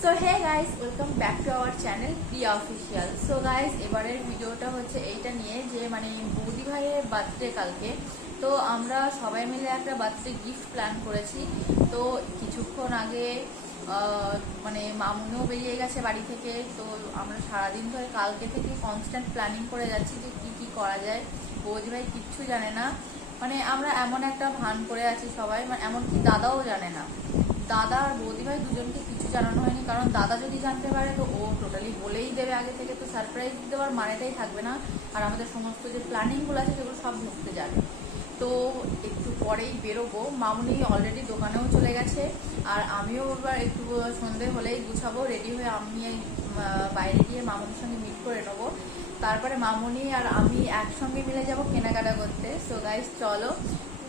So hey guys, welcome back to our channel Priya official. So guys, এবারের ভিডিওটা হচ্ছে এইটা নিয়ে যে মানে বৌদি ভাইয়ের বার্থডে কালকে। তো আমরা সবাই মিলে একটা বার্থডে গিফট প্ল্যান করেছি। তো কিছুক্ষণ আগে মানে মামুনিও বেরিয়ে গেছে বাড়ি থেকে। তো আমরা সারাদিন ধরে কালকে থেকে কনস্ট্যান্ট প্ল্যানিং করে যাচ্ছি যে কি কি করা যায়। বৌদি ভাই কিচ্ছু জানে না, মানে আমরা এমন একটা ভান করে আছি সবাই, মানে এমনকি দাদাও জানে না। দাদা আর বৌদি ভাই দুজনকে কিছু জানানো হয়নি, কারণ দাদা যদি জানতে পারে তো ও টোটালি বলেই দেবে আগে থেকে, তো সারপ্রাইজ দেওয়ার মানেটাই থাকবে না। আর আমাদের সমস্ত যে প্ল্যানিংগুলো আছে সেগুলো সব ঢুকতে যাবে। তো একটু পরেই বেরোবো, মামুনি অলরেডি দোকানেও চলে গেছে। আর আমিও এবার একটু সন্ধে হলেই গুছাবো, রেডি হয়ে আমি বাইরে গিয়ে মামুনির সঙ্গে মিট করে নেবো। তারপরে মামুনি আর আমি একসঙ্গে মিলে যাব কেনাকাটা করতে। সো গাইস চলো,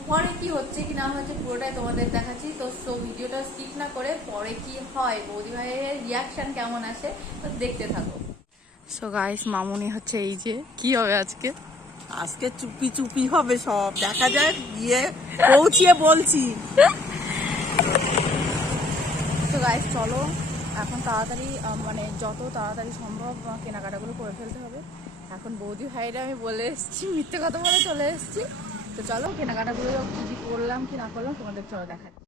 পরে কি হচ্ছে কি না হচ্ছে পুরোটাই তোমাদের দেখাচ্ছি। তো সো ভিডিওটা স্কিপ না করে পরে কি হয়, বৌদি ভাইয়ের রিয়াকশন কেমন আসে তো দেখতে থাকো। সো গাইস, মামুনি হচ্ছে এই যে, কি হবে আজকে? আজকে চুপি চুপি হবে সব, দেখা যায় গিয়ে পৌঁছিয়ে বলছি। তো গাইস চলো, এখন তাড়াতাড়ি মানে যত তাড়াতাড়ি সম্ভব কেনাকাটাগুলো করে ফেলতে হবে। এখন বৌদি ভাইরা আমি বলে এসেছি, মিথ্যে কথা বলে চলে এসেছি। তো চলো কেনাকাটাগুলো কি করলাম কি না করলাম তোমাদের চলো দেখাচ্ছি।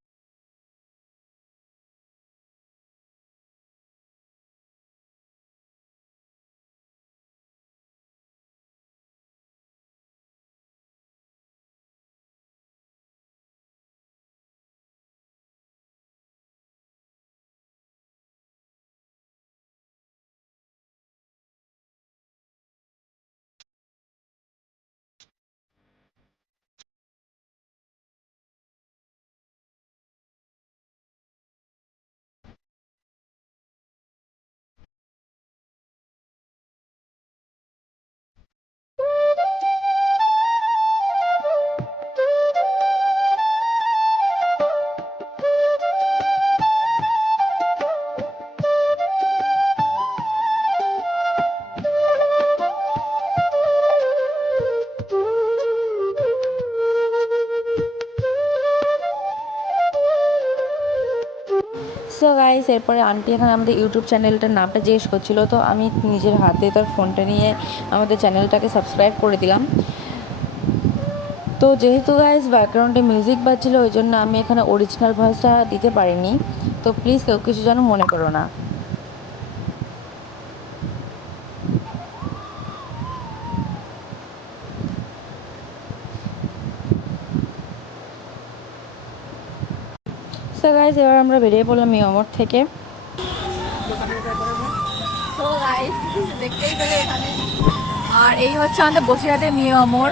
সো গাইস, এরপরে আন্টি এখানে আমাদের ইউটিউব চ্যানেলটার নামটা জিজ্ঞেস করছিলো। তো আমি নিজের হাতে তার ফোনটা নিয়ে আমাদের চ্যানেলটাকে সাবস্ক্রাইব করে দিলাম। তো যেহেতু গাইস ব্যাকগ্রাউন্ডে মিউজিক বাজছিল, ওই জন্য আমি এখানে অরিজিনাল ভয়েসটা দিতে পারিনি। তো প্লিজ কেউ কিছু যেন মনে করো না। সো গাইস, এবার আমরা বেরিয়ে পড়লাম মিয়ামোর থেকে। তো গাইস দেখতেই পেলে এখানে, আর এই হচ্ছে আমাদের বসিরহাটের মিয়ামোর,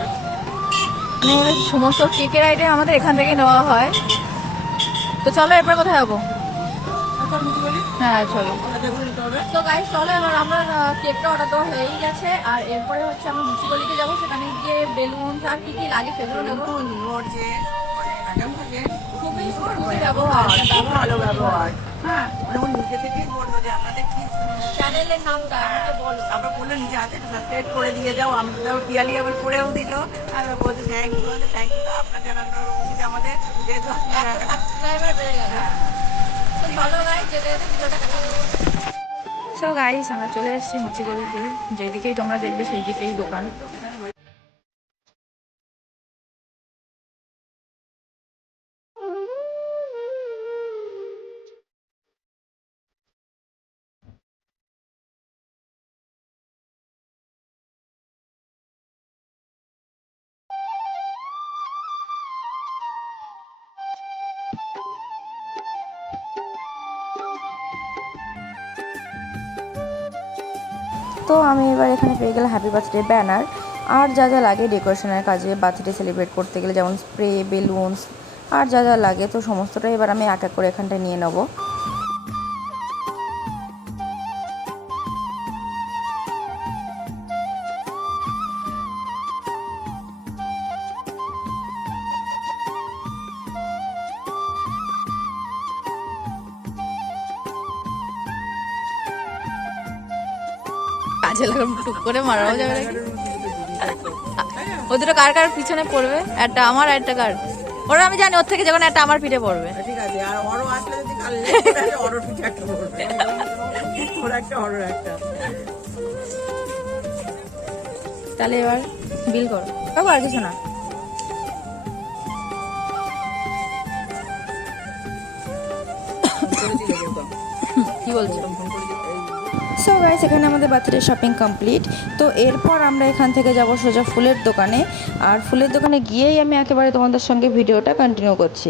মানে সমস্ত কেকের আইটেম আমাদের এখান থেকে নেওয়া হয়। তো চলো এরপর কোথায় যাবো? হ্যাঁ চলো। তো গাইস চলো, এবার আমরা কেকটা অর্ডার দেওয়া হয়েই গেছে। আর এরপরে হচ্ছে আমরা মুচিগলিতে যাবো, সেখানে গিয়ে বেলুন আর কি কি লাগে সেগুলো নেবো। খুবই ব্যবহার, ভালো ব্যবহার। হ্যাঁ, যেমন নিজে থেকেই বললো যে আপনাদের কি চ্যানেলের নামটা আমাকে বলো। আমরা বললো নিজে হাতে সাবস্ক্রাইব করে দিয়ে যাও। আমি পিয়ালি আবার করেও দিল। আমি বলছি থ্যাংক ইউ, থ্যাংক ইউ আপনার জানানো উচিত আমাদের, যেহেতু সাবস্ক্রাইবার বেড়ে গেল। তো চলো গাইস, যেতে যেতে ভিডিওটা কাটা হবে। সো গাইস, আমরা চলে এসেছি মুচিগলিতে, যেদিকেই তোমরা দেখবে সেই দিকেই দোকান। তো আমি এবার এখানে পেয়ে গেলাম হ্যাপি বার্থডে ব্যানার আর যা যা লাগে ডেকোরেশনের কাজে, বার্থডে সেলিব্রেট করতে গেলে, যেমন স্প্রে, বেলুনস আর যা যা লাগে। তো সমস্তটাই এবার আমি এক এক করে এখানটায় নিয়ে নেবো। কাজে লাগাম টুক করে মারাও যাবে নাকি? ও দুটো কার কার পিছনে পড়বে? একটা আমার আর একটা কার? ওরা আমি জানি ওর থেকে যখন একটা আমার পিঠে পড়বে। ঠিক আছে, আর অরো আসলে যদি কাল লেট অরো পিঠে একটা পড়বে, ওর একটা অরো একটা। তাহলে এবার বিল করো বাবু, আর কিছু না। কি বলছো? সো গাইস, এখানে আমাদের বার্থডে শপিং কমপ্লিট। তো এরপর আমরা এখান থেকে যাব সোজা ফুলের দোকানে, আর ফুলের দোকানে গিয়েই আমি একেবারে তোমাদের সঙ্গে ভিডিওটা কন্টিনিউ করছি।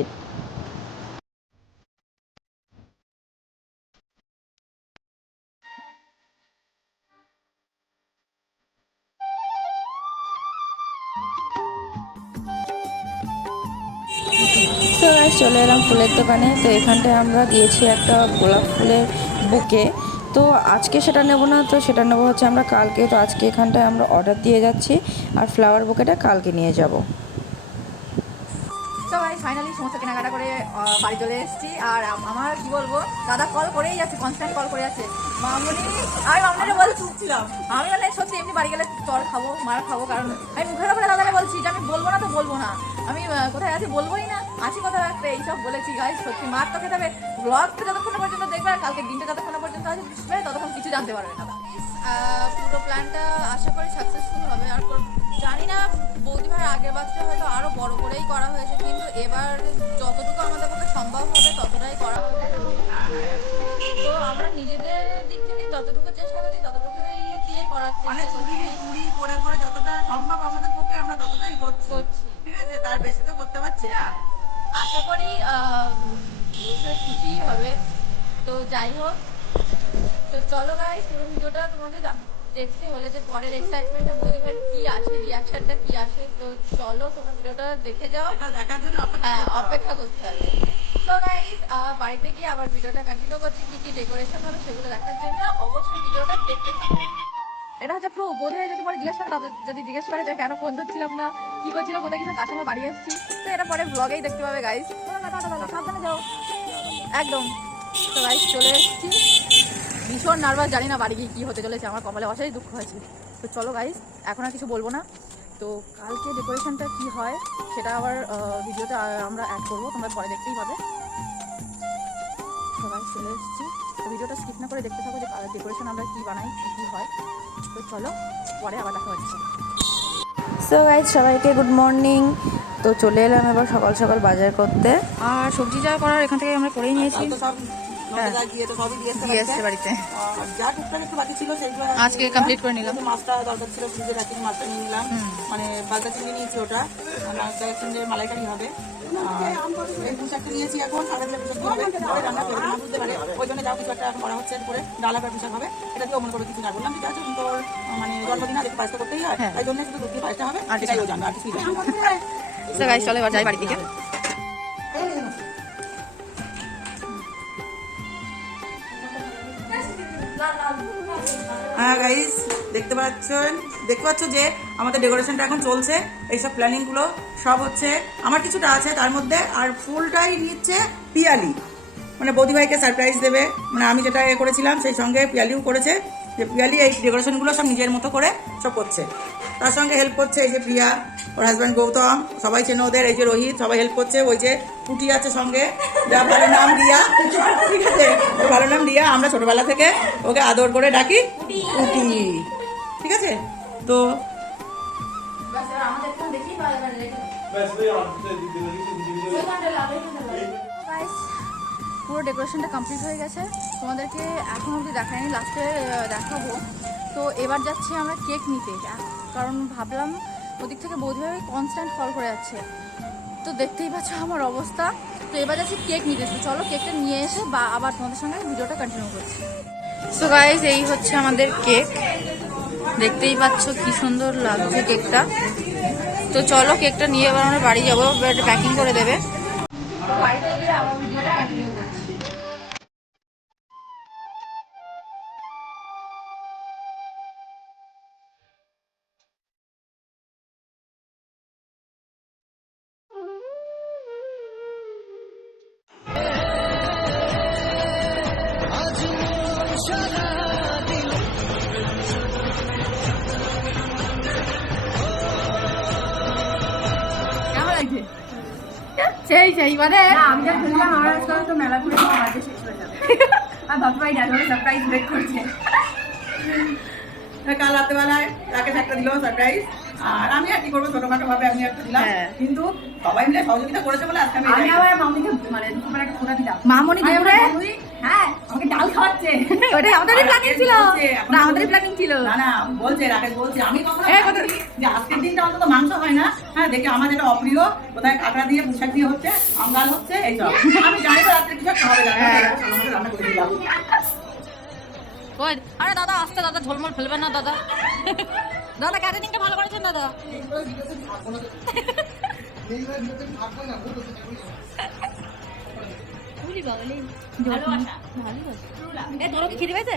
তো গাইস, চলে এলাম ফুলের দোকানে। তো এখানটায় আমরা দিয়েছি একটা গোলাপ ফুলের বুকে। তো আজকে সেটা নেব না, তো সেটা নেবো হচ্ছে আমরা কালকে। তো আজকে এখানটায় আমরা অর্ডার দিয়ে যাচ্ছি, আর ফ্লাওয়ার বুকেটা কালকে নিয়ে যাব। তো ভাই ফাইনালি সমস্ত কেনাকাটা করে বাড়ি চলে এসেছি। আর আমার কি বলবো, দাদা কল করেই যাচ্ছে, কনস্ট্যান্ট কল করে যাচ্ছে। মামুনি, আমি মামুনিকে বলছিলাম, আমি মানে সত্যি এমনি বাড়ি গেলে চল খাবো, মার খাবো, কারণ আমি মুখের ওপরে দাদাকে বলছি যে আমি বলবো না তো বলবো না, আমি কোথায় আছি বলবোই না, আছি কোথাও একটা, এইসব বলেছি। গাই সত্যি মার তো খেতে হবে। ব্লগটা যতক্ষণ পর্যন্ত দেখবে আর কালকে দিনটা যতক্ষণ পর্যন্ত আসবে ততক্ষণ কিছু জানতে পারবে না। পুরো প্ল্যানটা আশা করি সাকসেসফুল হবে। আর জানি না, বৌদি ভাইয়ের আগের বাচ্চা হয়তো আরো বড় করেই করা হয়েছে, কিন্তু এবার যতটুকু আমাদের পক্ষে সম্ভব হবে ততটাই করা হবে। তো আমরা নিজেদের দিক থেকে যতটুকু চেষ্টা করি ততটুকুই দিয়ে করার মানে চেষ্টা করছি। চুরি করে করে যতটা সম্ভব আমাদের পক্ষে আমরা ততটাই করছি, ঠিক আছে, তার বেশি তো করতে পারছি না। আশা করি খুশি হবে। তো যাই হোক, তো চলো গাইস, পুরো ভিডিওটা তোমাকে দেখতে হলে যে পরের এক্সাইটমেন্টটা বৌদি ভাই কি আসে, রিয়াকশনটা কি আসে, তো চলো তোমরা ভিডিওটা দেখে যাও। এটা দেখার জন্য হ্যাঁ, অপেক্ষা করতে হবে। তো গাইস, বাড়িতে গিয়ে আবার ভিডিওটা কন্টিনিউ করছি, কি কি ডেকোরেশন হবে সেগুলো দেখার জন্য অবশ্যই ভিডিওটা দেখতে থাকো। এটা হচ্ছে প্রো, বৌদি ভাই যদি পরে জিজ্ঞেস করে, যদি জিজ্ঞেস করে যে কেন ফোন ধরছিলাম না, কি করছিল, কোথায় কিছু কাস্টমার বাড়ি এসেছি, তো এটা পরে ব্লগেই দেখতে পাবে গাইস। সাবধানে যাও একদম। তো গাইস চলে এসেছি, ভীষণ নার্ভাস, জানি না বাড়ি গিয়ে কী হতে চলেছে, আমার কপালে অসাই দুঃখ হয়েছে। তো চলো গাইস, এখন আর কিছু বলবো না। তো কালকে ডেকোরেশনটা কি হয় সেটা আবার ভিডিওতে আমরা অ্যাড করবো, তোমরা পরে দেখতেই পাবে। তো গাইস চলে এসেছি, তো ভিডিওটা স্কিপ না করে দেখতে থাকো যে ডেকোরেশন আমরা কী বানাই, কী হয়। তো চলো পরে আবার দেখা হচ্ছে। সো গাইস, সবাইকে গুড মর্নিং। তো চলে এলাম এবার সকাল সকাল বাজার করতে, আর সবজি যা করার এখান থেকে আমরা করেই নিয়েছি। আজকে কমপ্লিট করে নিলাম। মাছটা দরকার ছিল, ফ্রিজে রাখি মাছটা নিয়ে নিলাম, মানে বাজার চিংড়ি নিয়েছি, ওটা চিংড়ি মালাইকারি হবে। এই পোশাকটা নিয়েছি, এখন রান্না করে বুঝতে পারে, ওই জন্য যা কিছু একটা এখন করা হচ্ছে, করে ডালা করে পোশাক হবে, এটা দিয়ে অমন করে কিছু না বললাম, ঠিক আছে, তোর মানে জন্মদিন আর একটু পায়েসটা করতেই হয়, তাই জন্য শুধু দুধ দিয়ে পায়েসটা হবে, আর সেটাই ও জানবে, আর কিছুই জানবে। চলো এবার যাই বাড়ি থেকে। হ্যাঁ গাইস, দেখতে পাচ্ছ যে আমাদের ডেকোরেশনটা এখন চলছে, এইসব প্ল্যানিংগুলো সব হচ্ছে, আমার কিছুটা আছে তার মধ্যে, আর ফুলটাই নিচ্ছে পিয়ালি, মানে বৌদি ভাইকে সারপ্রাইজ দেবে, মানে আমি যেটা করেছিলাম সেই সঙ্গে পিয়ালিও করেছে, যে পিয়ালি এই ডেকোরেশনগুলো সব নিজের মতো করে সব করছে, তার সঙ্গে হেল্প করছে এই যে প্রিয়া, ওর হাজব্যান্ড গৌতম, সবাই চেনে ওদের, এই যে রোহিত, সবাই হেল্প করছে, ওই যে পুটি আছে সঙ্গে, যা ভালো নাম রিয়া, ঠিক আছে, ওর ভালো নাম রিয়া, আমরা ছোটবেলা থেকে ওকে আদর করে ডাকি পুটি, ঠিক আছে। তো পুরো ডেকোরেশনটা কমপ্লিট হয়ে গেছে, তোমাদেরকে এখন অবধি দেখায়নি, লাস্টে দেখাবো। তো এবার যাচ্ছি আমরা কেক নিতে, কারণ ভাবলাম ওদিক থেকে বৌদিভাবে কনস্ট্যান্ট কল করে যাচ্ছে, তো দেখতেই পাচ্ছ আমার অবস্থা। তো এবার যাচ্ছি কেক নিতে, তো চলো কেকটা নিয়ে এসে বা আবার তোমাদের সঙ্গে ভিডিওটা কন্টিনিউ করছি। সো গাইস, এই হচ্ছে আমাদের কেক, দেখতেই পাচ্ছ কি সুন্দর লাগছে কেকটা। তো চলো কেকটা নিয়ে এবার আমরা বাড়ি যাবো, প্যাকিং করে দেবে। বাড়িতে গিয়ে আবার ভিডিওটা কন্টিনিউ করছি। সেই মানে আমি যা শুনলাম আমার আজকাল তো মেলা ঘুরে আমার বাজে শেষ হয়ে যাবে আর বাপ্পাই না ধরে সারপ্রাইজ ব্রেক করছে কাল রাত্রেবেলায় রাকেশ একটা দিল সারপ্রাইজ, আর আমি আর কি করবো ছোটখাটো ভাবে আমি একটা দিলাম, কিন্তু সবাই মিলে সহযোগিতা করেছে বলে আজকে আমি আমি আবার মামনিকে মানে দুপুরে একটা ফোটা দিলাম মামনি আমি দুপুরে বললাম, "মামনি, হ্যাঁ আমাকে ডাল খাওয়াচ্ছে ওটাই আমাদেরই প্ল্যানিং ছিল না, আমাদেরই প্ল্যানিং ছিল। না না বলছে রাকেশ বলছে আমি কখনো এই কথা যে আজকের দিনটা অন্তত মাংস হয় না, হ্যাঁ দেখে আমার যেটা অপ্রিয় কোথায় কাঁকড়া দিয়ে পোশাক দিয়ে হচ্ছে আমগাল হচ্ছে এইসব, আমি জানি তো রাত্রে কিছু খাওয়াবে না আমাকে রান্না করে দিলাম। কই আরে দাদা আসতে দাদা ঝোলমোল ফেলবেন না দাদা। দাদা ক্যাটারিংটা ভালো করেছেন দাদা। তোর কি খিদে পেয়েছে?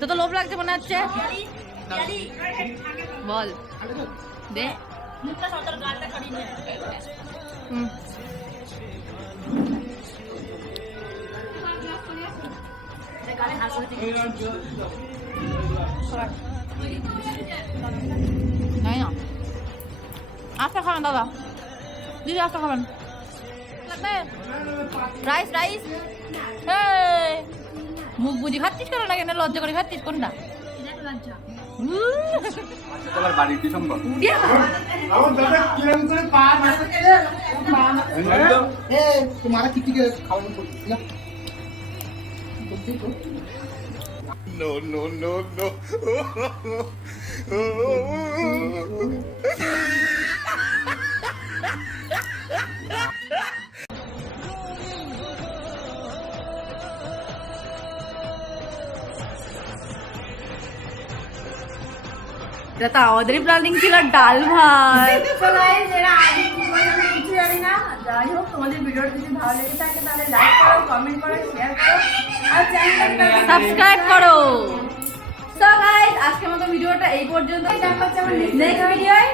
তো তো লোভ লাগছে মনে হচ্ছে। বল দে হুম। তাই না আস্তে খাবেন দাদা, দিদি আস্তে খাবেন। রাইস রাইস মুখ বুঝি খাচ্ছিস কেন না কেন লজ্জা করে খাচ্ছিস কোনটা? তোমার বাড়ির কি সম্ভব? तुम्हारा किसी के खाने को No, no, no, no. এটা তো আমাদেরই প্ল্যানিং ছিল ডাল ভাত। তো গাইস এরা আগে কি বলে আমি কিছু জানি না, যাই হোক তোমাদের ভিডিওটা যদি ভালো লেগে থাকে তাহলে লাইক করো, কমেন্ট করো, শেয়ার করো আর চ্যানেলটা সাবস্ক্রাইব করো। সো গাইস আজকের মতো ভিডিওটা এই পর্যন্ত, দেখা হচ্ছে আমার নেক্সট ভিডিওয়।